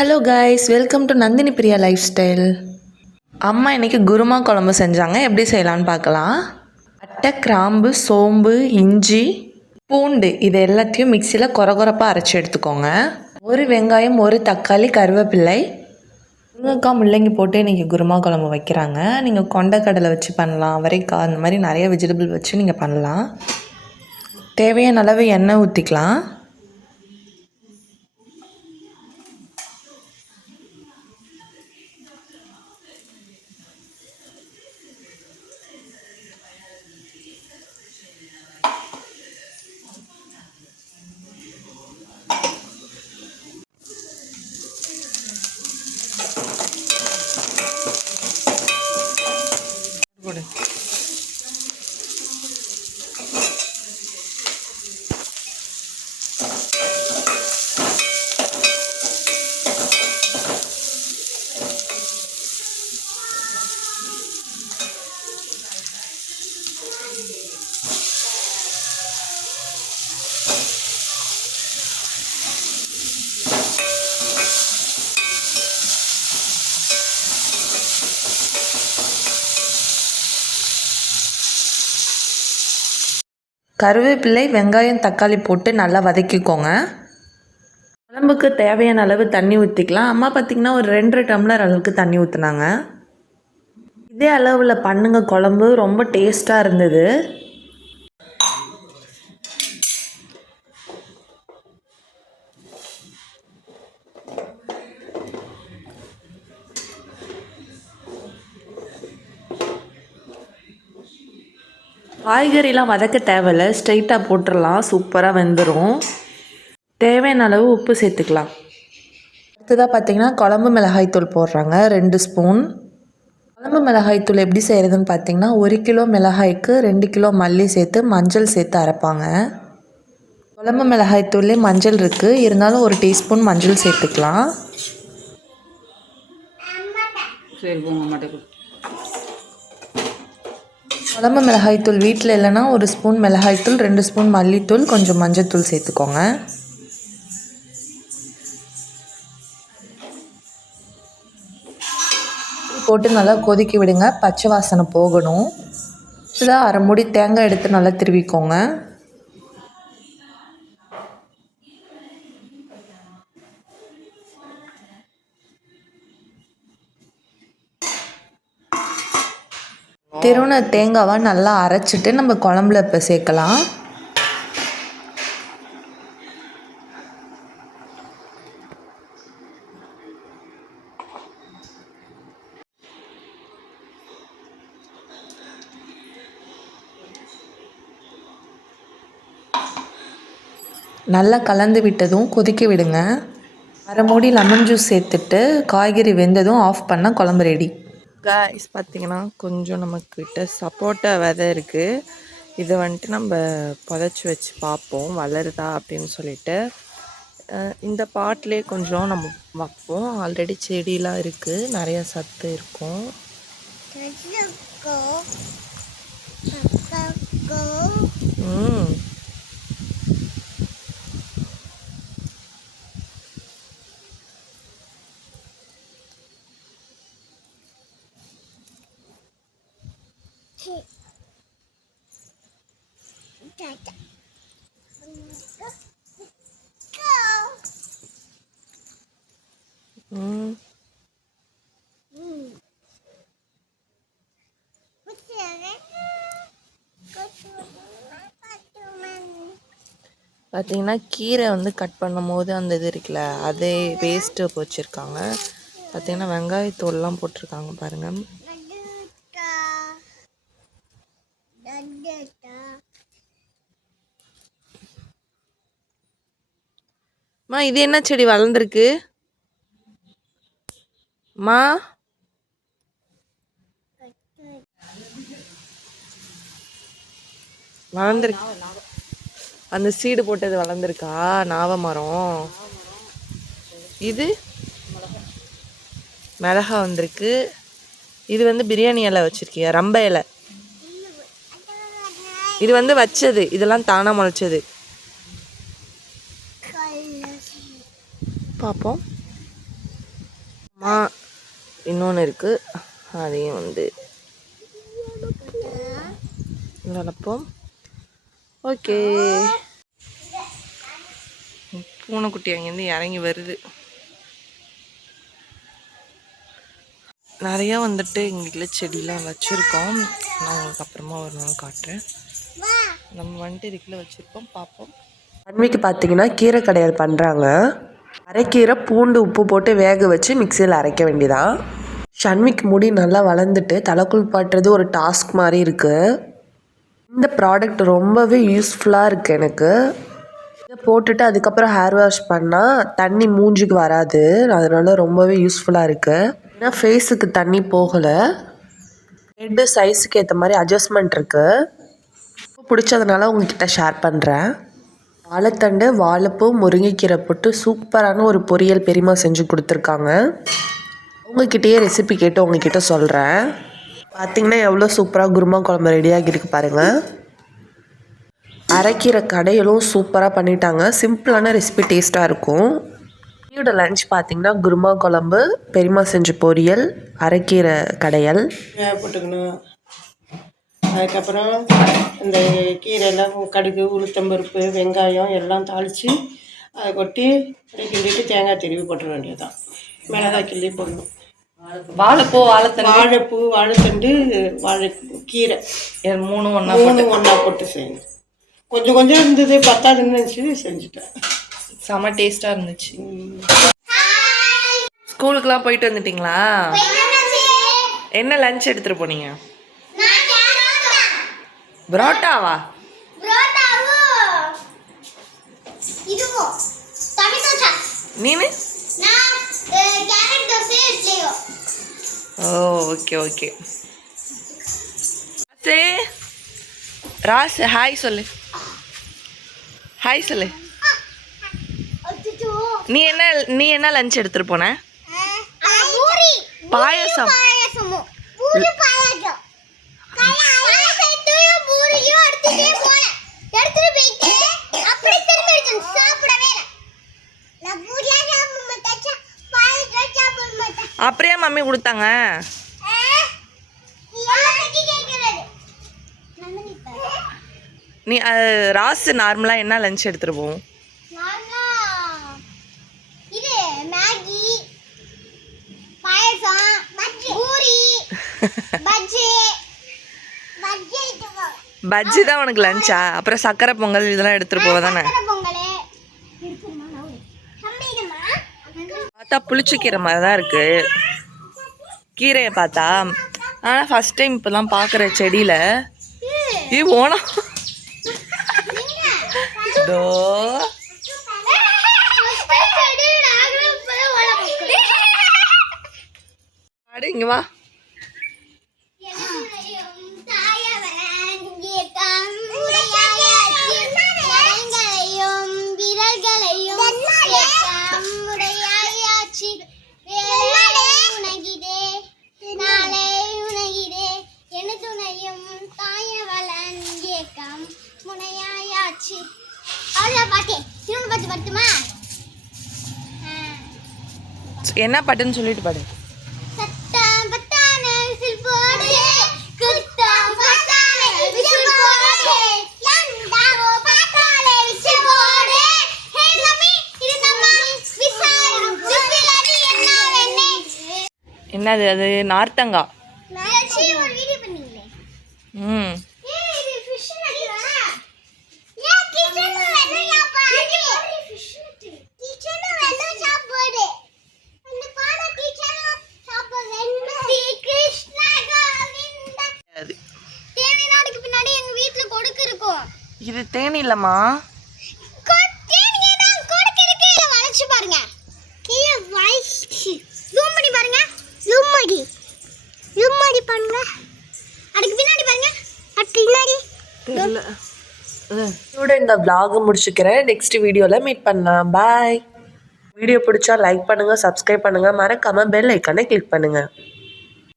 Hello guys, welcome to Nandini Priya life style. அம்மா இன்றைக்கி குருமா குழம்பு செஞ்சாங்க. எப்படி செய்யலான்னு பார்க்கலாம். பட்டை, கிராம்பு, சோம்பு, இஞ்சி, பூண்டு இது எல்லாத்தையும் மிக்சியில் கொரகொரப்பாக அரைச்சி எடுத்துக்கோங்க. ஒரு வெங்காயம், ஒரு தக்காளி, கருவேப்பிள்ளை, முருங்கைக்காய், முள்ளங்கி போட்டு இன்றைக்கி குருமா குழம்பு வைக்கிறாங்க. நீங்கள் கொண்டைக்கடலை வச்சு பண்ணலாம், அவரைக்காய், அந்த மாதிரி நிறைய வெஜிடபிள் வச்சு நீங்கள் பண்ணலாம். தேவையான அளவு எண்ணெய் ஊற்றிக்கலாம். கருவேப்பிள்ளை, வெங்காயம், தக்காளி போட்டு நல்லா வதக்கிக்கோங்க. குழம்புக்கு தேவையான அளவு தண்ணி ஊற்றிக்கலாம். அம்மா பார்த்திங்கன்னா ஒரு 2 டம்ளர் அளவுக்கு தண்ணி ஊற்றுனாங்க. இதே அளவில் பண்ணுங்க, குழம்பு ரொம்ப டேஸ்ட்டாக இருந்தது. காய்கறிலாம் வதக்க தேவையில்லை, ஸ்ட்ரைட்டாக போட்டுடலாம், சூப்பராக வெந்துடும். தேவையான அளவு உப்பு சேர்த்துக்கலாம். அடுத்ததாக பார்த்திங்கன்னா குழம்பு மிளகாய்த்தூள் போடுறாங்க, 2 ஸ்பூன். குழம்பு மிளகாய்த்தூள் எப்படி செய்கிறதுன்னு பார்த்திங்கன்னா 1 கிலோ மிளகாய்க்கு 2 கிலோ மல்லி சேர்த்து மஞ்சள் சேர்த்து அரைப்பாங்க. குழம்பு மிளகாய்த்தூள்லே மஞ்சள் இருக்குது, இருந்தாலும் 1 டீஸ்பூன் மஞ்சள் சேர்த்துக்கலாம். குழம்பு மிளகாய்த்தூள் வீட்டில் இல்லைன்னா 1 ஸ்பூன் மிளகாய்த்தூள், 2 ஸ்பூன் மல்லித்தூள், கொஞ்சம் மஞ்சத்தூள் சேர்த்துக்கோங்க. போட்டு நல்லா கொதிக்க விடுங்க, பச்சை வாசனை போகணும். இதில் அரை மூடி தேங்காய் எடுத்து நல்லா திருவிக்கோங்க. திருவண்ண தேங்காவை நல்லா அரைச்சிட்டு நம்ம குழம்புல இப்போ சேர்க்கலாம். நல்லா கலந்து விட்டதும் கொதிக்க விடுங்க. அரை மூடி லெமன் ஜூஸ் சேர்த்துட்டு காய்கறி வெந்ததும் ஆஃப் பண்ணால் குழம்பு ரெடி. காய்ஸ் பார்த்திங்கன்னா கொஞ்சம் நம்மக்கிட்ட சப்போட்டா விதை இருக்குது. இதை வந்துட்டு நம்ம புதைச்சி வச்சு பார்ப்போம் வளருதா அப்படின்னு சொல்லிட்டு. இந்த பாட்டிலே கொஞ்சம் நம்ம வைப்போம். ஆல்ரெடி செடியெலாம் இருக்குது, நிறைய சத்து இருக்கும். பார்த்தீங்கன்னா கீரை வந்து கட் பண்ணும் போது அந்த இது இருக்குல்ல, அதே வேஸ்ட்டு வச்சுருக்காங்க. பார்த்தீங்கன்னா வெங்காயத்தூள்லாம் போட்டிருக்காங்க பாருங்கள். மா இது என்ன செடி வளர்ந்துருக்கு? மா வளர்ந்துருக்கு, அந்த சீடு போட்டது வளர்ந்துருக்கா? நாவ மரம். இது மிளகா வந்திருக்கு. இது வந்து பிரியாணி இலை வச்சுருக்கியா? ரம்ப இலை. இது வந்து வச்சது, இதெல்லாம் தானாக முளைச்சது. பார்ப்போம். இன்னொன்று இருக்குது, அதையும் வந்து நினைப்போம். ஓகே, பூனைக்குட்டி அங்கேருந்து இறங்கி வருது. நிறையா வந்துட்டு எங்கள் வீட்டில் செடியெலாம் வச்சுருக்கோம். நான் உங்களுக்கு அப்புறமா ஒரு நாள் காட்டுறேன். நம்ம வந்துட்டு இதுக்குள்ளே வச்சுருக்கோம், பார்ப்போம். அன்னைக்கு பார்த்தீங்கன்னா கீரை கடையல் பண்ணுறாங்க. அரைக்கீரை பூண்டு உப்பு போட்டு வேக வச்சு மிக்சியில் அரைக்க வேண்டியதான். ஷன்விக்கு முடி நல்லா வளர்ந்துட்டு தலைக்குள் பாட்டுறது ஒரு டாஸ்க் மாதிரி இருக்குது. இந்த ப்ராடக்ட் ரொம்பவே யூஸ்ஃபுல்லாக இருக்குது எனக்கு. இதை போட்டுட்டு அதுக்கப்புறம் ஹேர் வாஷ் பண்ணால் தண்ணி மூஞ்சிக்கு வராது. அதனால ரொம்பவே யூஸ்ஃபுல்லாக இருக்குது. ஏன்னா ஃபேஸுக்கு தண்ணி போகலை. ஹெட்டு சைஸுக்கு ஏற்ற மாதிரி அட்ஜஸ்ட்மெண்ட் இருக்குது. பிடிச்சதுனால உங்ககிட்ட ஷேர் பண்ணுறேன். வாழைத்தண்டு, வாழைப்பூ, முருங்கைக்கீரை போட்டு சூப்பரான ஒரு பொரியல் பெரியம்மா செஞ்சு கொடுத்துருக்காங்க. உங்ககிட்டயே ரெசிபி கேட்டு உங்ககிட்ட சொல்கிறேன். பார்த்திங்கன்னா எவ்வளோ சூப்பராக குருமா குழம்பு ரெடியாகிருக்கு பாருங்கள். அரைக்கீரை கடையிலும் சூப்பராக பண்ணிட்டாங்க. சிம்பிளான ரெசிபி, டேஸ்ட்டாக இருக்கும். என்னோட லஞ்ச் பார்த்திங்கன்னா குருமா குழம்பு, பெரியம்மா செஞ்ச பொரியல், அரைக்கீரை கடையல் போட்டுக்கணும். அதுக்கப்புறம் இந்த கீரையெல்லாம் கடுகு, உளுத்தம்பருப்பு, வெங்காயம் எல்லாம் தாளித்து அதை கொட்டி அப்படியே கிண்டிட்டு தேங்காய் திருவி போட்டுற வேண்டியதுதான். மிளகாய் கிள்ளி போடணும். வாழைப்பூ, வாழைத்தண்டு, வாழைக்கீரை மூணு ஒன்றா போட்டு செய்யணும். கொஞ்சம் கொஞ்சம் இருந்தது, பத்தாதுன்னு நினச்சி செஞ்சுட்டேன். செம்ம டேஸ்ட்டாக இருந்துச்சு. ஸ்கூலுக்குலாம் போயிட்டு வந்துட்டிங்களா? என்ன லஞ்ச் எடுத்துகிட்டு போனீங்க? பரோட்டாவா? நீனு? ஓ, ஓகே ஓகே. ராஸ், ஹாய் சொல்லு. ஹாய் சொல்லு. நீ என்ன லஞ்ச் எடுத்துட்டு போன? பாயசம். அப்படியே மம்மி கொடுத்தாங்க. நீ ராஸ் நார்மலாக என்ன லஞ்ச் எடுத்துகிட்டு போவோம்? பஜ்ஜி தான் உனக்கு லஞ்சா? அப்புறம் சக்கரை பொங்கல் இதெல்லாம் எடுத்துகிட்டு போவ தானே? பார்த்தா புளிச்சக்கீரை மாதிரி தான் இருக்குது கீரையை பார்த்தா. ஆனால் ஃபஸ்ட் டைம் இப்போ தான் பார்க்குற செடியில். ஓனா தோ அடு, இங்கே வா. என்ன பாட்டுன்னு சொல்லிட்டு பாடு. என்னது அது? நார்த்தங்கா. ம், இது தேனி இல்லம்மா. இதோட இந்த vlog முடிச்சுக்கிறேன். நெக்ஸ்ட் வீடியோவில் மீட் பண்ணலாம். பாய். வீடியோ பிடிச்சா லைக் பண்ணுங்கள், சப்ஸ்கிரைப் பண்ணுங்கள், மறக்காமல் பெல் ஐக்கானை கிளிக் பண்ணுங்கள்.